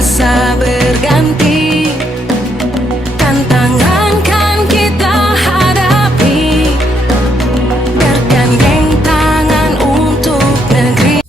masa berganti, tantangan kan kita hadapi, bergandeng tangan untuk negeri.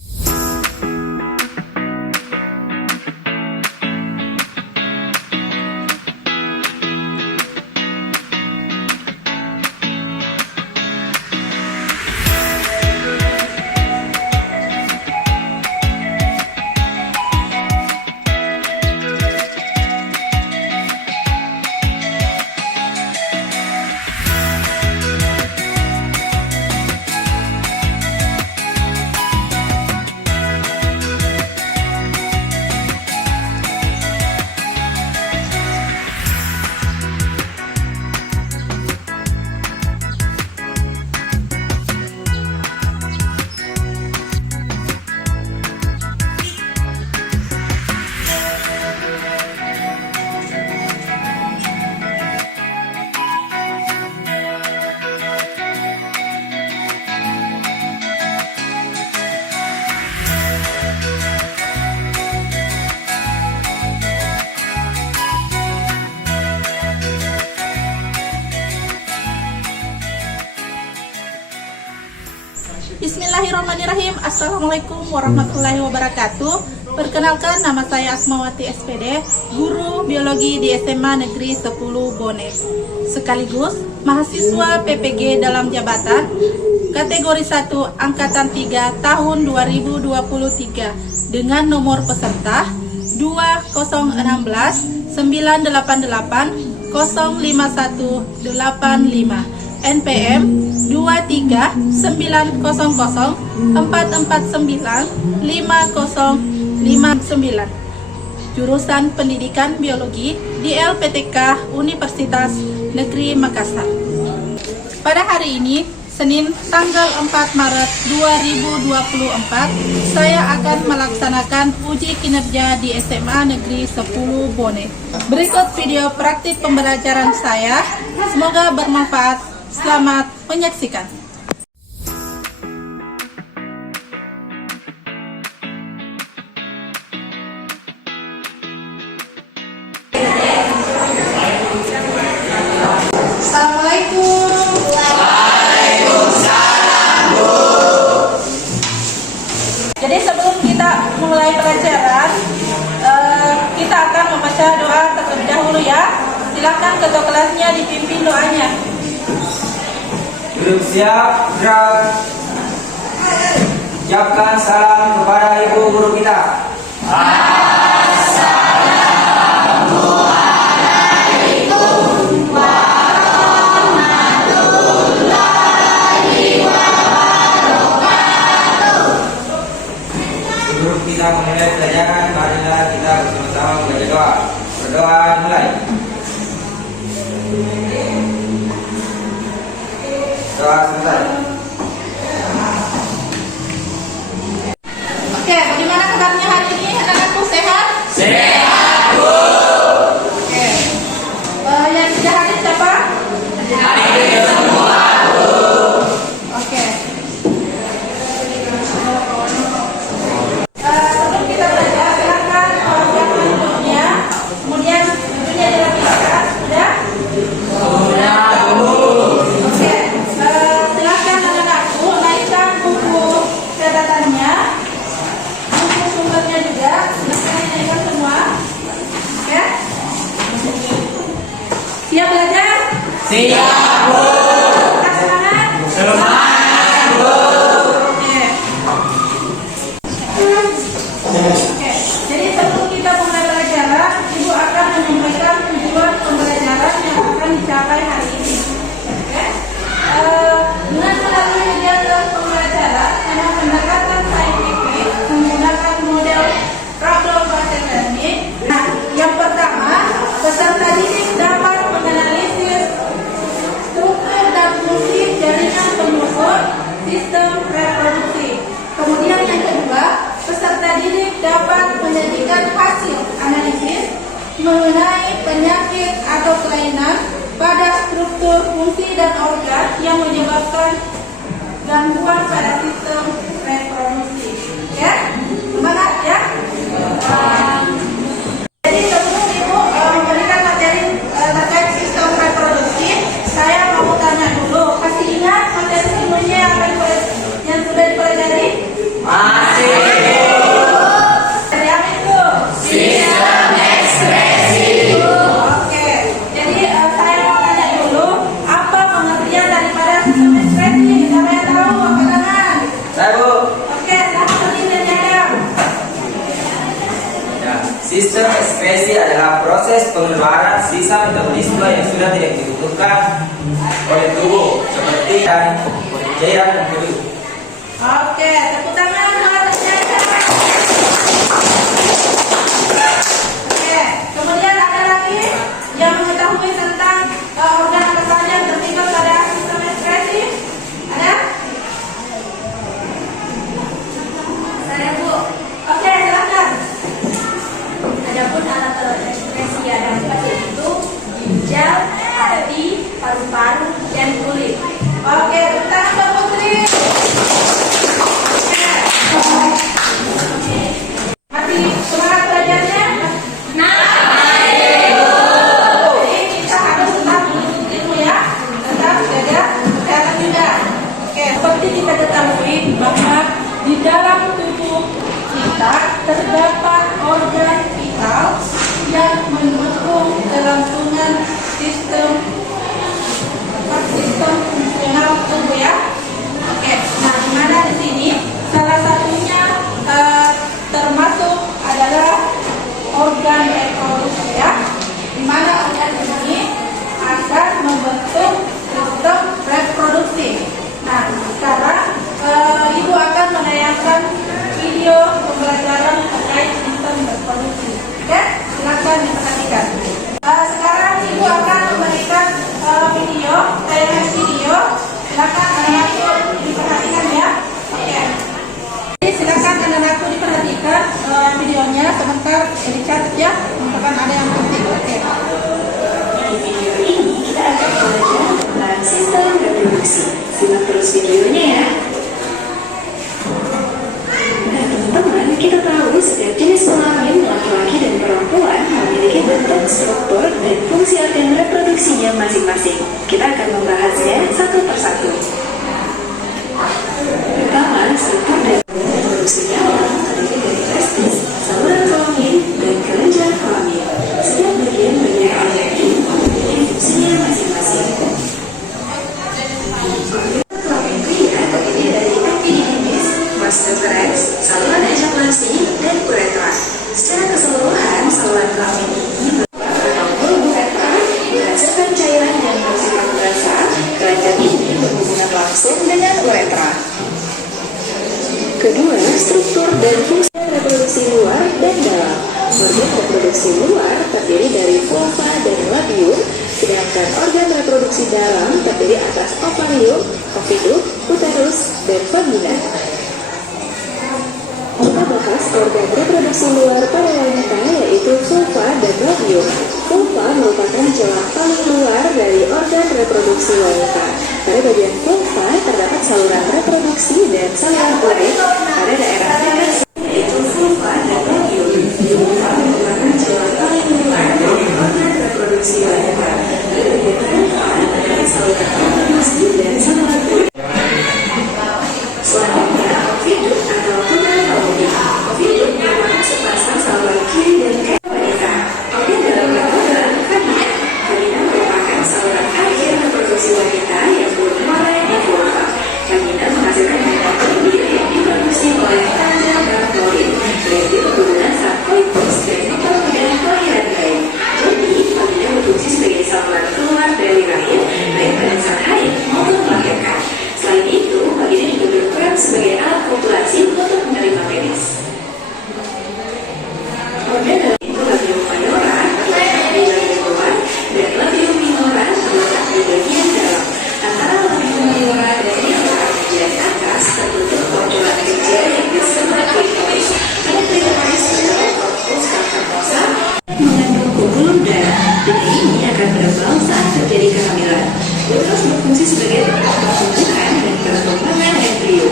Bismillahirrahmanirrahim. Assalamualaikum warahmatullahi wabarakatuh. Perkenalkan, nama saya Asmawati SPD, guru biologi di SMA Negeri 10 Bone, sekaligus mahasiswa PPG dalam jabatan kategori 1 Angkatan 3 tahun 2023 dengan nomor peserta 2016 988 05185, NPM 23904495059, jurusan Pendidikan Biologi di LPTK Universitas Negeri Makassar. Pada hari ini, Senin tanggal 4 Maret 2024, saya akan melaksanakan uji kinerja di SMA Negeri 10 Bone. Berikut video praktik pembelajaran saya, semoga bermanfaat. Selamat menyaksikan. Assalamualaikum. Waalaikumsalam, Bu. Jadi sebelum kita mulai pelajaran, kita akan membaca doa terlebih dahulu ya. Silakan ketua kelasnya dipimpin doanya. Duduk siap, gerak. Ucapkan salam kepada ibu guru kita. Assalamualaikum warahmatullahi wabarakatuh. Sebelum kita memulai pelajaran, marilah kita bersama-sama membaca doa. Berdoa dimulai. Doa selesai. Oke, bagaimana kabarnya hari ini anak-anakku, sehat? Sehat, Bu. Oke. Yang sudah hadir siapa? Hadir semua, Bu. Oke. Sebelum kita belajar, silakan siapkan bukunya. Kemudian bukunya dirapikan. Sudah? Sudah, Bu. Oke. Silakan anak-anakku naikkan buku catatannya, buku sumbernya juga. Silakan naikkan semua. Oke. Siap belajar? Siap, Bu. Semangat? Semangat, Bu. Oke. Oke. Jadi sebelum kita mulai pelajaran, Ibu akan menyampaikan tujuan pembelajaran yang akan dicapai hari ini. Oke. Dengan melalui kegiatan pembelajaran dengan pendekatan saintifik menggunakan model problem based learning. Nah, yang pertama, peserta didik dapat menganalisis struktur dan fungsi jaringan penyusun sistem reproduksi. Kemudian yang kedua, peserta didik dapat menjadikan hasil analisis mengenai penyakit atau kelainan pada struktur, fungsi, dan organ yang menyebabkan gangguan pada sistem reproduksi. Ya, semangat ya. ekskresi adalah proses pengeluaran sisa metabolisme yang sudah tidak dibutuhkan oleh tubuh seperti cairan dan fluid. Oke, tepuk tangan buat Caca. Oke, kemudian ada lagi yang mengetahui tentang organ apa saja yang terlibat pada sistem ekskresi? Ada? Saya, Bu. Oke, silakan. Adapun alat-alat ekskresi ada empat, yaitu ginjal, hati, paru-paru, dan kulit. Oke, tepuk tangan buat Putri. Masih semangat belajarnya? Jadi kita harus tetap menuntut ilmu ya, tetap jaga kesehatan juga. Oke, seperti kita ketahui bahwa di dalam tubuh kita terdapat organ vital yang mendukung kelangsungan sistem fungsional tubuh ya. Oke, nah di mana di sini salah satunya termasuk adalah organ reproduksi ya, di mana organ ini akan membentuk sistem reproduksi. Nah, sekarang Ibu akan menayangkan video pembelajaran terkait sistem reproduksi. Oke, silakan diperhatikan. Sekarang Ibu akan memberikan tayangan video. Silakan anak-anakku diperhatikan ya. Oke. Jadi silakan anak-anakku diperhatikan videonya sebentar, dicatat ya. Mungkin ada yang penting. Oke. Di video ini kita akan belajar tentang sistem reproduksi. Simak terus videonya ya. Nah teman-teman, kita tahu setiap jenis kelamin laki-laki dan perempuan memiliki bentuk, struktur, dan fungsi organ reproduksinya masing-masing. Kita akan membahasnya satu persatu. Pertama, struktur dan reproduksi dalam terdiri dari testis, saluran kelamin, dan kelenjar kelamin. Setiap bagian-bagian organ ini memiliki fungsinya masing-masing. Kelamin pria terdiri dari epididymis, vas deferens, saluran ejakulasi, dan uretra. Secara keseluruhan, saluran kelamin ini berbentuk uretra, menghasilkan cairan yang bersifat basah. Kelenjar ini berhubungan langsung dengan uretra. Kedua, struktur dan fungsi reproduksi luar dan dalam. Organ reproduksi luar terdiri dari vulva dan labium, sedangkan organ reproduksi dalam terdiri atas ovarium, ovidum, uterus, dan vagina. Kita bahas organ reproduksi luar pada wanita, yaitu vulva dan labium. Vulva merupakan celah paling luar dari organ reproduksi wanita. Pada bagian vulva terdapat saluran reproduksi dan saluran urin pada daerah penis, yaitu vulva dan labium. Vulva merupakan celah paling luar dari organ reproduksi wanita. Pada bagian vulva terdapat saluran reproduksi dan saluran urin. Selanjutnya, ovidum atau tulang fallopian. Ovidum merupakan sepasang saluran kiri dan kanan wanita. Organ dalam kandungan vagina. Vagina merupakan saluran akhir reproduksi wanita yang bermuara di vulva. Vagina menghasilkan hormon kebir yang diproduksi oleh tanda galvarin, yaitu keturunan sarkoides dan mempermudah kelahiran bayi. Jadi, vagina berfungsi sebagai saluran keluar dari rahim, baik pada saat haid maupun melahirkan. Selain itu, vagina juga berperan sebagai alat kopulasi untuk menerima penis. Organ dalam itu labium majora terletak di bagian luar dan labium minora terletak di bagian dalam. Antara labium majora dan minora bagian atas terbentuk tonjolan kecil yang disebut klitoris. Pada klitoris terdapat korpus cavernosa mengandung pembuluh darah, dan ini akan berkembang saat terjadi kehamilan. Uterus berfungsi sebagai tempat pertumbuhan dan perkembangan embrio.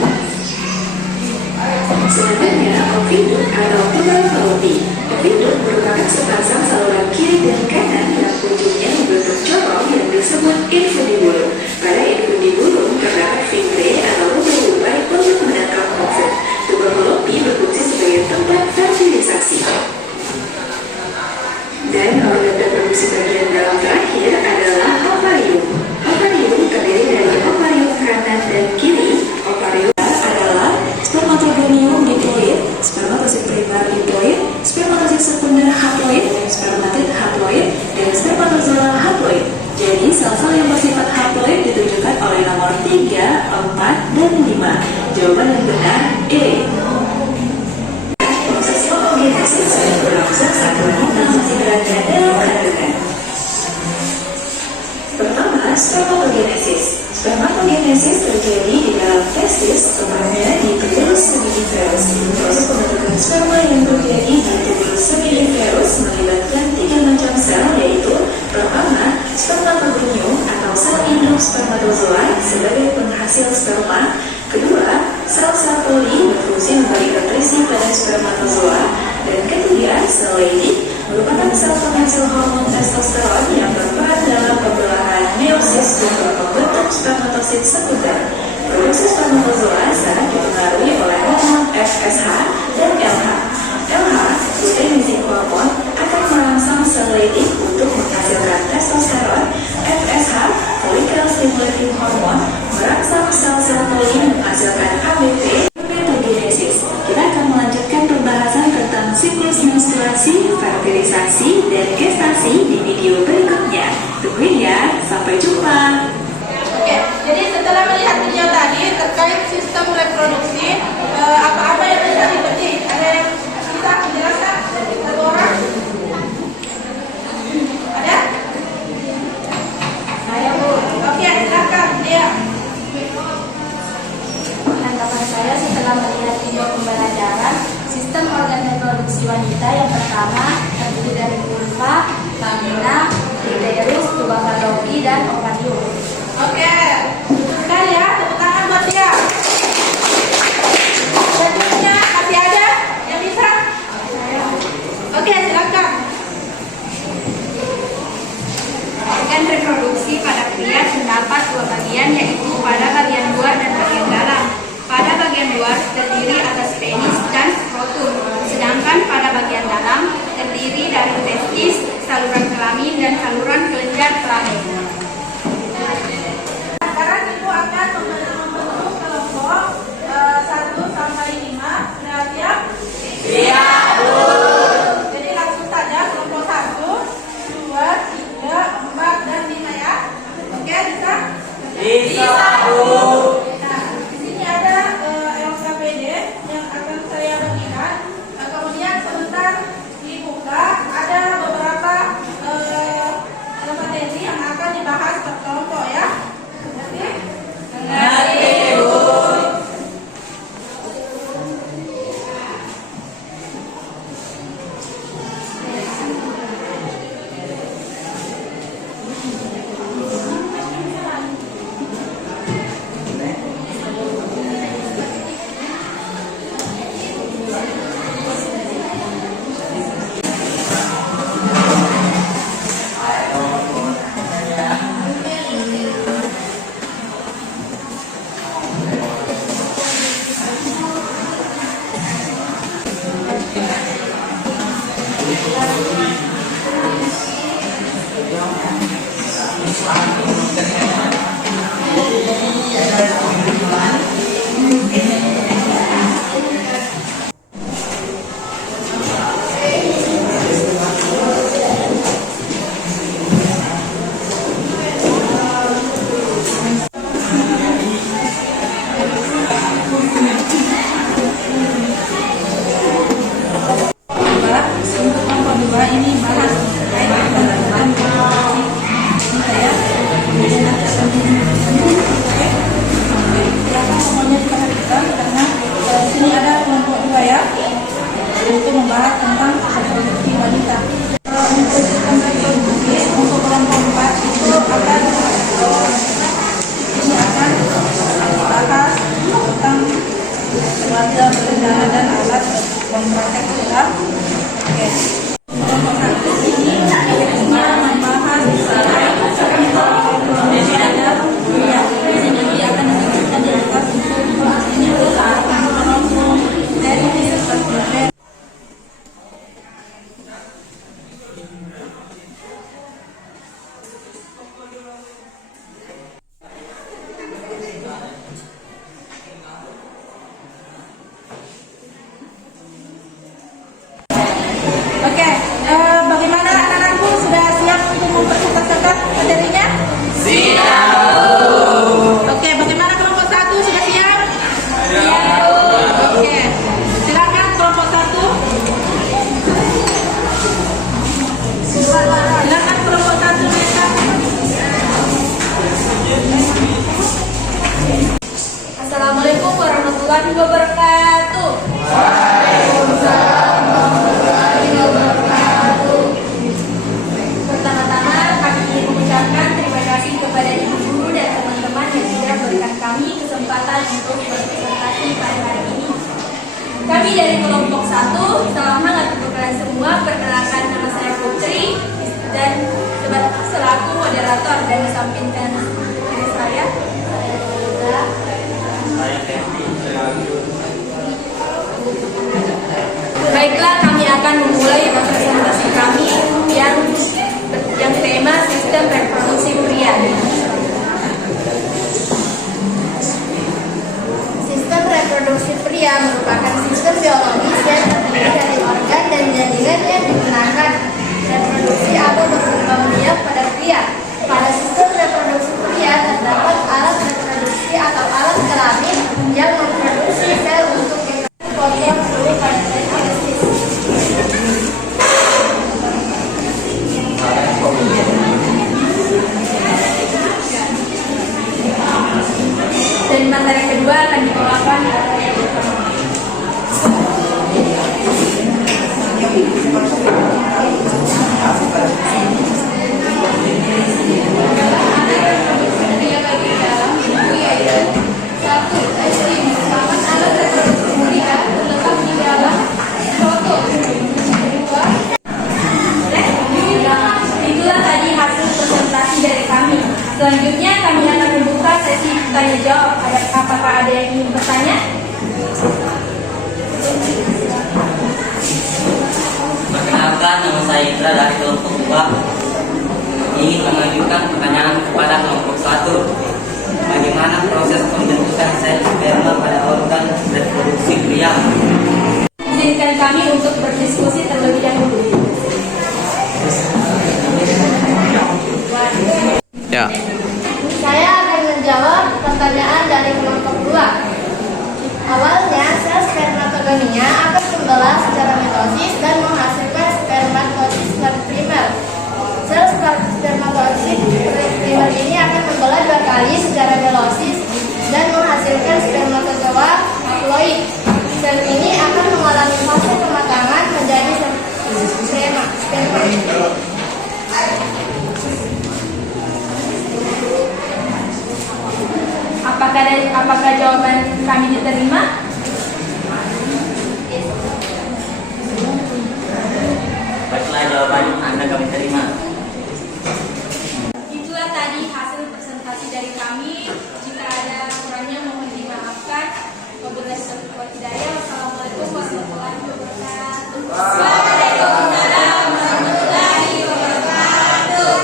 Selanjutnya, ovidum atau tulang fallopi. Ovidum merupakan sepasang saluran kiri dan kanan yang ujungnya membentuk corong yang disebut infundibulum. Pada infundibulum terdapat fingre atau lubang-lubang untuk menangkap ovum. Tulang fallopi berfungsi sebagai tempat fertilisasi. Dan organ reproduksi bagian dalam terakhir adalah ovarium. Ovarium terdiri dari ovarium kanan dan kiri. Ovarium adalah spermatogonium diploid, spermatosit primer diploid, spermatosit sekunder haploid, genesis sebenarnya di tubulus seminiferus. Proses pembentukan sperma yang terjadi di tubulus seminiferus melibatkan 3 macam sel, yaitu pertama, spermatogonia atau sel induk spermatozoa sebagai penghasil sperma. Kedua, sel-sel poli berfungsi memberi nutrisi pada spermatozoa. Dan ketiga, sel Leydig merupakan sel penghasil hormon testosteron yang berperan dalam pembelahan meiosis untuk membentuk spermatosit sekunder. Produksi spermatozoa sangat dipengaruhi oleh hormon FSH dan LH. LH, luteinizing hormon, akan merangsang sel Leydig untuk menghasilkan testosteron. FSH, follicle stimulating hormone, merangsang sel-sel poli menghasilkan ABP. Metogenesis. Kita akan melanjutkan pembahasan tentang siklus menstruasi, fertilisasi, dan gestasi di video berikutnya. Tungguin ya, sampai jumpa. Oke, jadi setelah melihat video tadi terkait sistem reproduksi, apa-apa yang bisa diikuti? Ada yang bisa menjelaskan? Satu orang? Ada? Saya Bu, Oke, silakan dia. tanggapan saya setelah melihat video pembelajaran sistem organ reproduksi wanita yang pertama terdiri dari vulva, vagina, uterus, tuba Fallopi, dan ovarium. Oke, sudah ya, tepuk tangan buat dia. Selanjutnya masih ada yang bisa? Oke, silakan. Organ reproduksi pada pria terdapat 2 bagian, yaitu pada bagian luar dan bagian dalam. Pada bagian luar terdiri atas penis dan skrotum, sedangkan pada bagian dalam terdiri dari testis, saluran kelamin, dan saluran kelenjar kelamin. Sekarang Ibu akan membentuk kelompok 1 sampai 5. Sudah siap? Siap, Bu. Jadi langsung saja kelompok 1, 2, 3, 4, dan 5 ya. Oke, bisa? Bisa, Bu. Nah, di sini ada LKPD yang akan saya bagikan. Kemudian sebentar dibuka, ada beberapa materi yang akan dibagikan. sampingkan saya. Baiklah, kami akan memulai presentasi kami yang tema sistem reproduksi pria. Sistem reproduksi pria merupakan sistem biologis yang terdiri dari organ dan jaringan yang digunakan reproduksi atau berkembang biak pada pria. Pada sistem reproduksi pria terdapat alat reproduksi atau alat kelamin yang memproduksi sel untuk potong seluruh pada testis. Dan materi kedua akan dibawakan selanjutnya kami akan membuka sesi tanya jawab. Apakah ada yang ingin bertanya? Perkenalkan, nama saya Indra dari kelompok 2. Ingin mengajukan pertanyaan kepada kelompok 1. Bagaimana proses pembentukan sel sperma pada organ reproduksi pria? Izinkan kami untuk berdiskusi terlebih dahulu. Ya. Saya akan menjawab pertanyaan dari kelompok 2. Awalnya, sel spermatogonia akan membelah secara mitosis dan menghasilkan spermatosis primer. Sel spermatosis primer ini akan membelah 2 kali secara meiosis dan menghasilkan spermatozoa haploid. Sel ini akan mengalami fase pematangan menjadi sperma. Apakah jawaban kami diterima? Baiklah, jawaban Anda kami terima. Itulah tadi hasil presentasi dari kami. Jika ada kurangnya mohon dimaafkan. Wabillahi taufiq wal hidayah. Wassalamualaikum warahmatullahi wabarakatuh. Waalaikumsalam warahmatullahi wabarakatuh.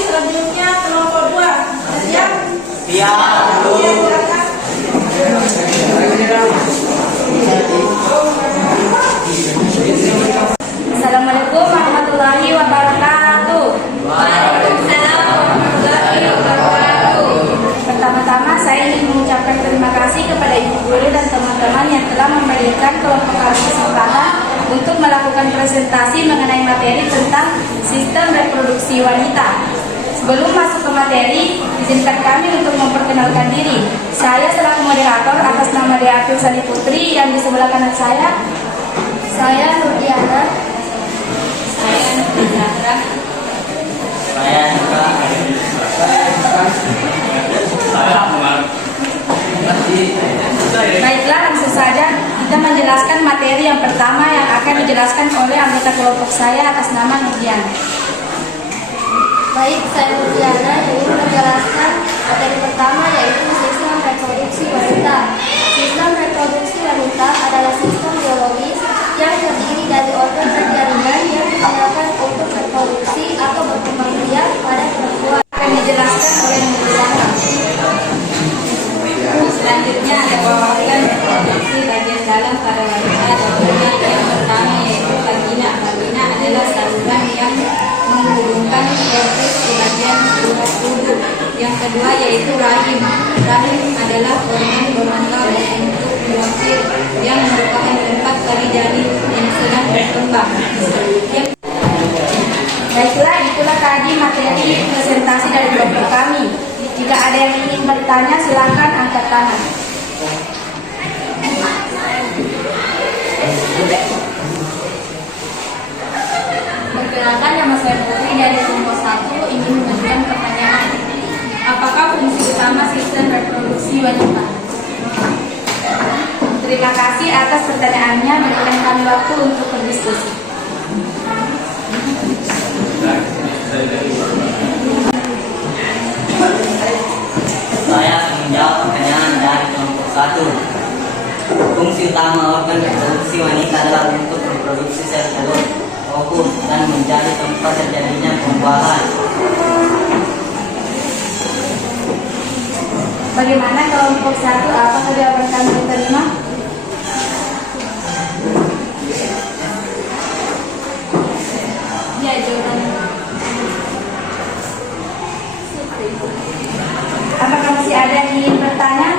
Selanjutnya kelompok 2. Siap? Siap, Bu. Assalamualaikum warahmatullahi wabarakatuh. Waalaikumsalam warahmatullahi wabarakatuh. Pertama-tama saya ingin mengucapkan terima kasih kepada ibu guru dan teman-teman yang telah memberikan kelompok kami kesempatan untuk melakukan presentasi mengenai materi tentang sistem reproduksi wanita. Sebelum masuk ke materi, izinkan kami untuk memperkenalkan diri. Saya selaku moderator atas nama Dea Sani Putri, yang di sebelah kanan saya Nurdiana. Saya Nurdiana. Saya juga. Baiklah, langsung saja kita menjelaskan materi yang pertama yang akan dijelaskan oleh anggota kelompok saya atas nama Nurdiana. Baik, saya Nurdiana ingin menjelaskan materi pertama, yaitu sistem reproduksi wanita. Sistem reproduksi wanita adalah sistem biologis yang terdiri dari organ dan jaringan yang digunakan untuk reproduksi atau berkembang biak pada perempuan. Akan dijelaskan oleh Nurdiana. Selanjutnya ada organ reproduksi bagian dalam pada wanita. Yang pertama yaitu vagina. Vagina adalah saluran yang menghubungkan cervix ke bagian luar tubuh. Yang kedua yaitu rahim. Rahim adalah organ berongga berbentuk butir yang merupakan tempat dari janin yang sedang berkembang. Baiklah, itulah tadi materi presentasi dari kelompok kami. Jika ada yang ingin bertanya, silakan angkat tangan. Perkenalkan, nama saya Putri dari kelompok 1 ingin mengajukan pertanyaan. Apakah fungsi utama sistem reproduksi wanita? Terima kasih atas pertanyaannya. Berikan kami waktu untuk berdiskusi. Saya akan menjawab pertanyaan dari kelompok 1. Fungsi utama organ reproduksi wanita adalah untuk memproduksi sel telur, ovum, dan menjadi tempat terjadinya pembuahan. Bagaimana kelompok 1? Apakah jawaban kami diterima? Ya, jawabannya. Apakah masih ada yang ingin bertanya?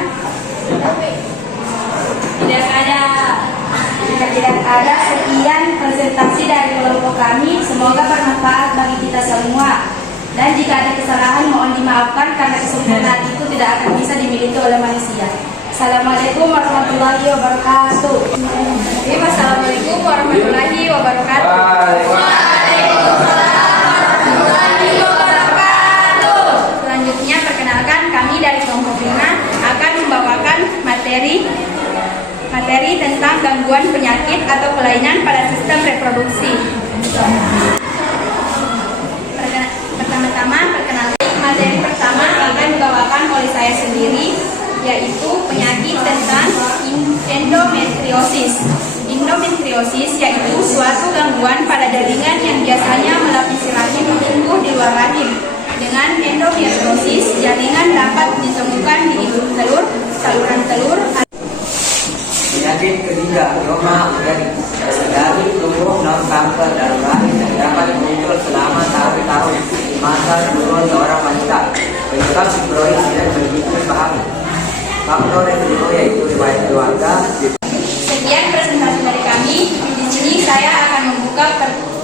Tidak ada. Jika tidak ada, sekian presentasi dari kelompok kami. Semoga bermanfaat bagi kita semua. Dan jika ada kesalahan, mohon dimaafkan karena kesempurnaan itu tidak akan bisa dimiliki oleh manusia. Assalamualaikum warahmatullahi wabarakatuh. Wassalamualaikum warahmatullahi wabarakatuh. Selanjutnya, perkenalkan, kami dari kelompok 5 akan membawakan materi tentang gangguan penyakit atau kelainan pada sistem reproduksi. Pertama-tama, perkenalkan, materi pertama akan dibawakan oleh saya sendiri, yaitu penyakit tentang endometriosis. Endometriosis yaitu suatu gangguan pada jaringan yang biasanya melapisi rahim tumbuh di luar rahim. Dengan endometriosis, jaringan dapat ditemukan di induk telur, saluran telur. Penyakit ketiga, myoma uterik, dari tumbuh non kanker dalam rahim yang dapat muncul selama tahun-tahun di masa turun seorang wanita. Penyebab fibroid tidak begitu dipahami. Faktor resiko yaitu riwayat keluarga. Sekian presentasi dari kami. Di sini saya akan membuka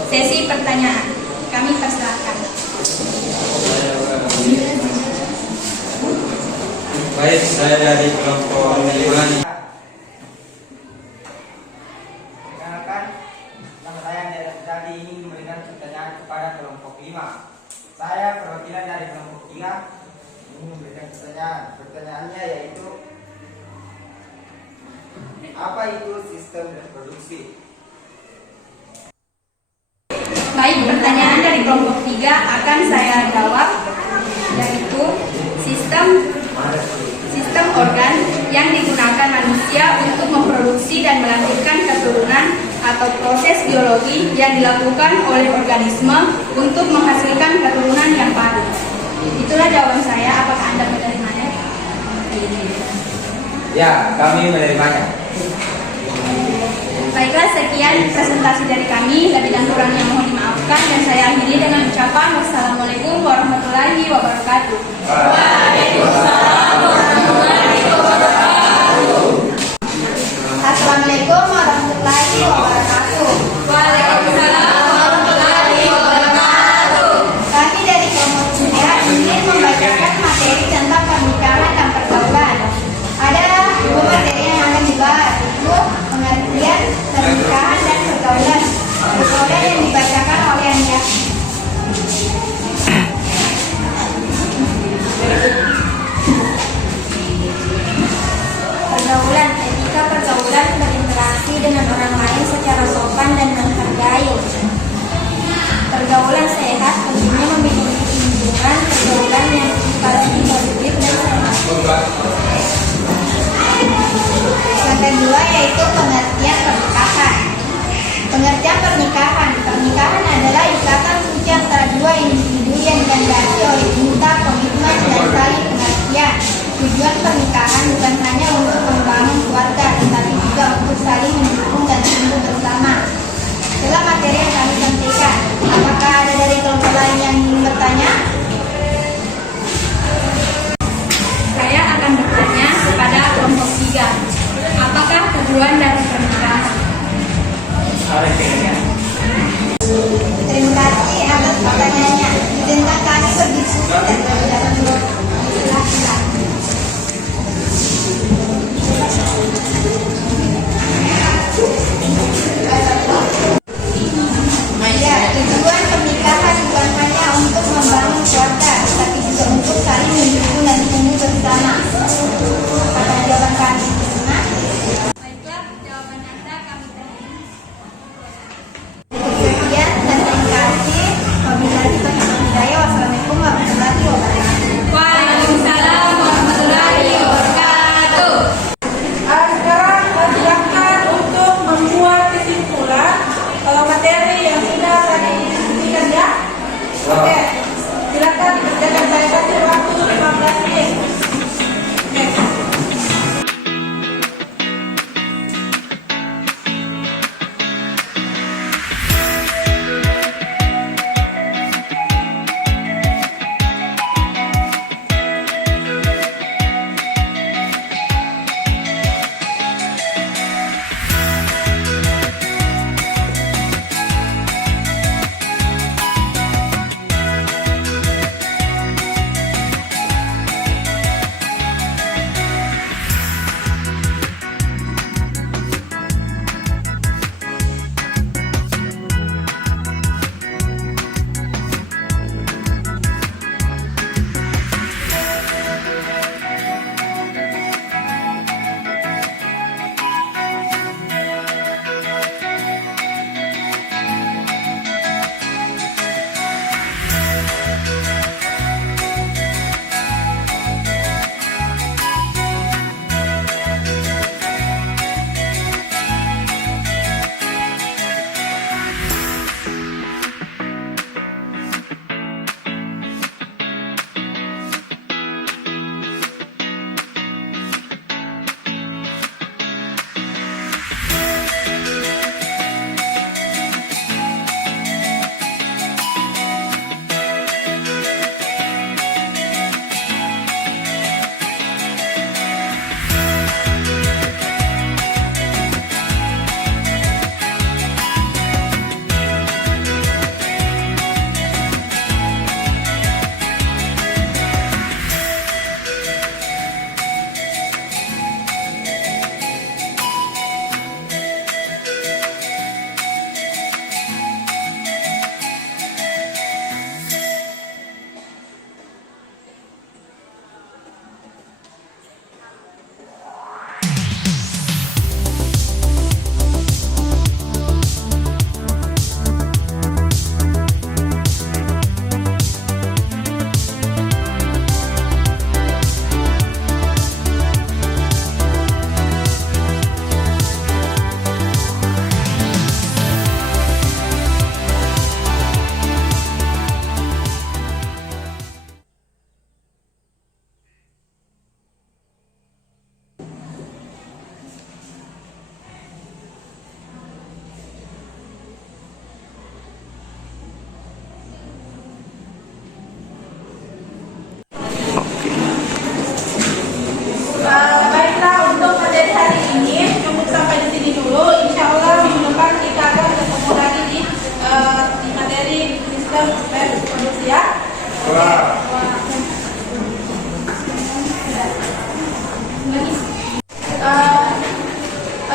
sesi pertanyaan. Kami persilahkan. Baik, saya dari kelompok 5. Perkenalkan, nama saya Andreas Dadi, ingin memberikan pertanyaan kepada kelompok 5. Saya perwakilan dari kelompok 3 ingin memberikan pertanyaan. Pertanyaannya yaitu, apa itu sistem reproduksi? Baik, pertanyaan dari kelompok 3 akan saya jawab, yaitu sistem organ yang digunakan manusia untuk memproduksi dan melanjutkan keturunan atau proses biologi yang dilakukan oleh organisme untuk menghasilkan keturunan yang baru. Itulah jawaban saya. Apakah Anda menerimanya? Ya, kami menerimanya. Baiklah, sekian presentasi dari kami. Lebih dan kurangnya mohon dimaafkan, dan saya akhiri dengan ucapan wassalamualaikum warahmatullahi wabarakatuh. Assalamualaikum warahmatullahi wabarakatuh. Waalaikumsalam warahmatullahi wabarakatuh. Kami dari kelompok 3 ingin membacakan materi tentang pernikahan dan pergaulan. Ada 2 materi yang akan dibahas, yaitu pengertian pernikahan dan pergaulan. Pergaulan yang dibacakan oleh Anda. Pergaulan, etika pergaulan berinteraksi dengan orang lain secara sopan dan menghargai. Pergaulan sehat tentunya memiliki lingkungan pergaulan yang positif dan sehat. Yang kedua yaitu pengertian pernikahan. Pengertian pernikahan. Pernikahan adalah ikatan suci antara dua individu yang dilandasi oleh cinta, komitmen, dan saling pengertian. Tujuan pernikahan bukan hanya untuk membangun keluarga, tetapi juga untuk saling mendukung dan tumbuh bersama. Itulah materi yang kami sampaikan. Apakah ada dari kelompok lain yang ingin bertanya? Saya akan bertanya kepada kelompok 3. Apakah tujuan dari pernikahan? Terima kasih atas pertanyaannya. Izinkan kami berdiskusi dan berjalan. Silakan.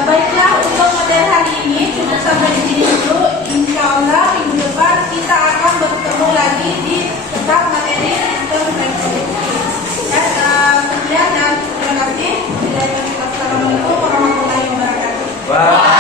Baiklah, untuk materi hari ini cukup sampai di sini dulu. Insya Allah minggu depan kita akan bertemu lagi di tentang materi sistem reproduksi. Sekian dan terima kasih. Assalamualaikum warahmatullahi wabarakatuh.